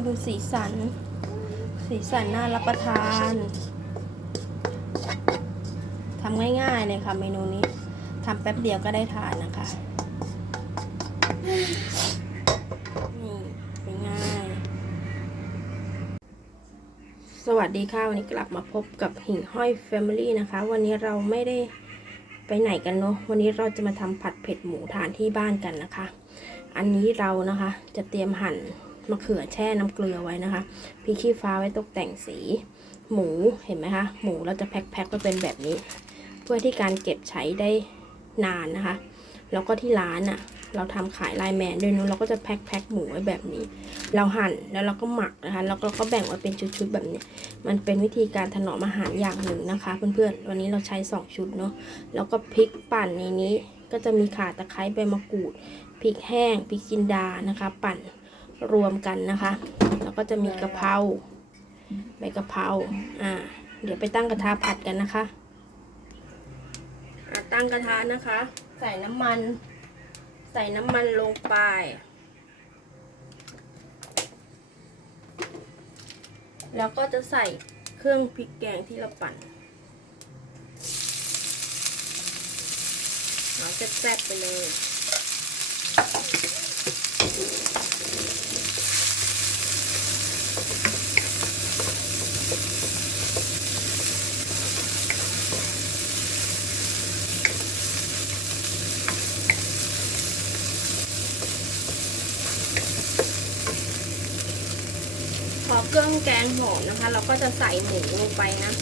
าดูสีสัน สีสันน่ารับประทานทำง่ายๆเลยค่ะเมนูนี้ทำแป๊บเดียวก็ได้ทานนะคะนี่เป็นง่าย สวัสดีค่ะ วันนี้กลับมาพบกับหิ่งห้อย Family นะคะ วันนี้เราไม่ได้ไปไหนกันเนาะวันนี้เราจะมาทำผัดเผ็ดหมูทานที่บ้านกันนะคะ อันนี้เรานะคะจะเตรียมหั่น มะเขือแช่น้ำเกลือไว้นะคะพริกขี้ฟ้าไว้ตกแต่งสี หมูเห็นไหมคะ หมูเราจะแพ็คแพ็คๆไว้เป็นแบบนี้ เพื่อที่การเก็บใช้ได้นานนะคะ แล้วก็ที่ร้านอะ่ะ เราทำขายไลน์แมนด้วยนู้นเราก็จะแพ็คแพ็คหมูไว้แบบนี้ เราหั่นแล้วเราก็หมักนะคะ แล้วเราก็แบ่งไว้เป็นชุดๆแบบนี้ มันเป็นวิธีการถนอมอาหารอย่างหนึ่งนะคะ เพื่อนๆ วันนี้เราใช้ 2 ชุดเนาะ แล้วก็พริกปั่นในนี้ก็จะมีข่าตะไคร้ใบมะกรูดพริกแห้งพริกจินดานะคะ ปั่น รวมกันนะคะ แล้วก็จะมีกะเพราใบกะเพราอ่า เดี๋ยวไปตั้งกระทะผัดกันนะคะอะตั้งกระทะนะคะ ใส่น้ำมัน ใส่น้ำมันลงไป แล้วก็จะใส่เครื่องพริกแกงที่เราปั่นเราจะแซ่บๆไปเลย เครื่องแกงหอมนะคะ เราก็จะใส่หมูลงไปนะ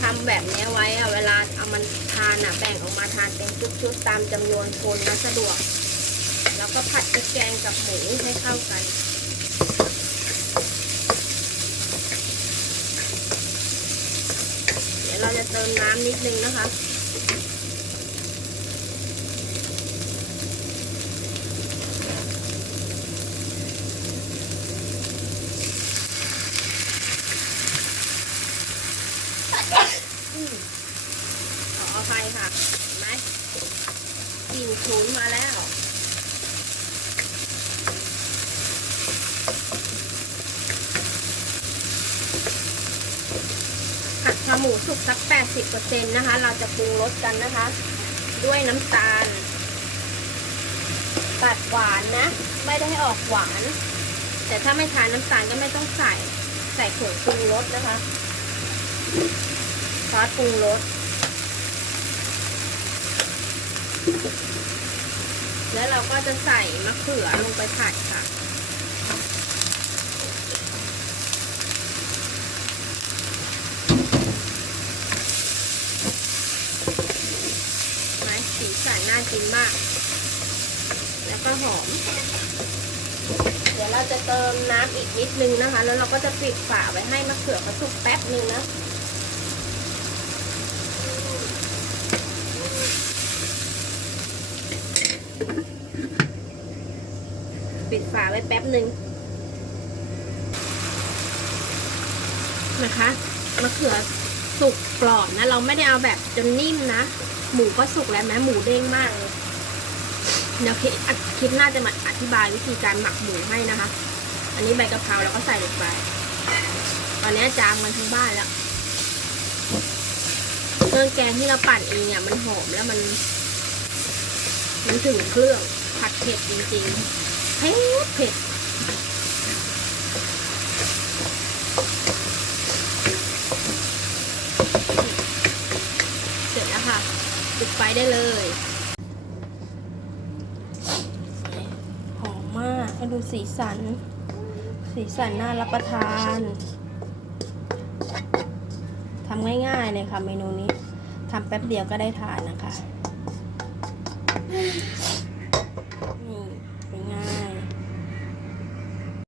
ทำแบบนี้ไว้อะเวลาเอามันทานอะแบ่งออกมาทานเป็นชุดๆตามจำนวนคนนะสะดวก แล้วก็ผัดพริกแกงกับหมูให้เข้ากันเดี๋ยวเราจะเติมน้ำนิดนึงนะคะ ขออภัยค่ะเห็นไหมกลิ่นฉุนมาแล้วผัดขาหมูสุกสัก 80%นะคะ เราจะปรุงรสกันนะคะ ด้วยน้ำตาล ตัดหวานนะ ไม่ได้ให้ออกหวาน แต่ถ้าไม่ทานน้ำตาลก็ไม่ต้องใส่ ใส่ผงปรุงรสนะคะ ซอสปรุงรส แล้วเราก็จะใส่มะเขือลงไปผัดค่ะไหมสีสันน่ากินมาก แล้วก็หอม เดี๋ยวเราจะเติมน้ำอีกนิดนึงนะคะ แล้วเราก็จะปิดฝาไว้ให้มะเขือเขาสุกแป๊บนึงนะ ปิดฝาไว้แป๊บหนึ่งนะคะมะเขือสุกกรอบนะ เราไม่ได้เอาแบบจนนิ่มนะ หมูก็สุกแล้วแม้หมูเด้งมากเลยเดี๋ยวคลิปคลิปหน่าจะมาอธิบายวิธีการหมักหมูให้นะคะ อันนี้ใบกะเพราเราก็ใส่ลงไป ตอนนี้จางมันทั้งบ้านแล้วเครื่องแกงที่เราปั่นเองอะมันหอมแล้วมัน มันถึงเครื่องผัดเผ็ดจริงๆ ผ็ดเผ็ดเสร็จแล้วค่ะปิดไฟได้เลยหอมมากมาดูสีสัน สีสันน่ารับประทานทำง่ายๆเลยค่ะเมนูนี้ทำแป๊บเดียวก็ได้ทานนะคะ นี่ง่าย